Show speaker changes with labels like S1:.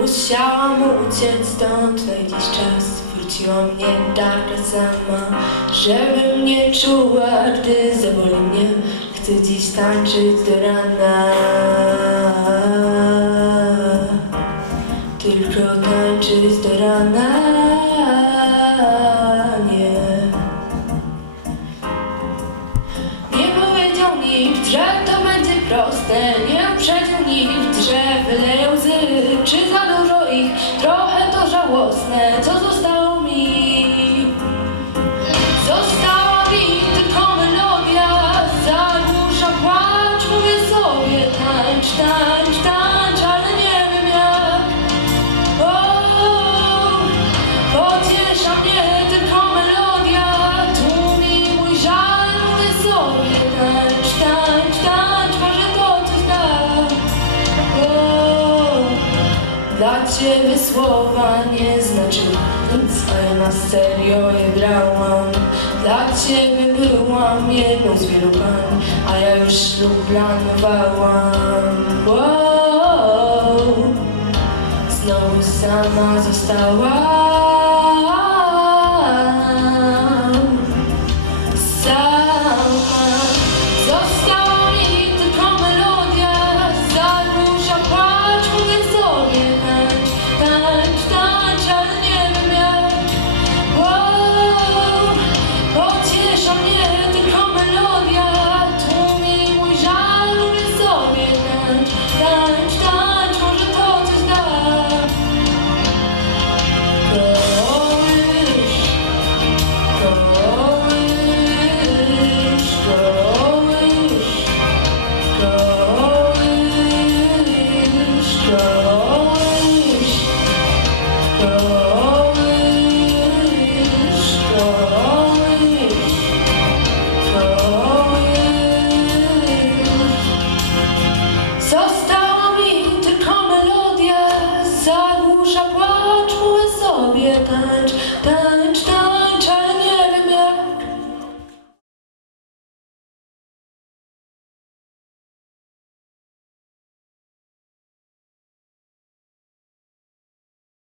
S1: Musiałam uciec stąd na jakiś czas Wróciła mnie taka sama Żebym nie czuła, gdy zaboli mnie Chcę dziś tańczyć do rana. Tylko tańczyć do rana Nie. Nie powiedział nikt, że to będzie proste Nie uprzedził nikt, że wyleją 我ねちょうどスタ Dla ciebie słowa nie znaczyły. Nic A ja na serio je brałam Dla ciebie byłam jedną z wielu pań A ja już ślub planowałam. Wow. Znowu sama zostałam So stop.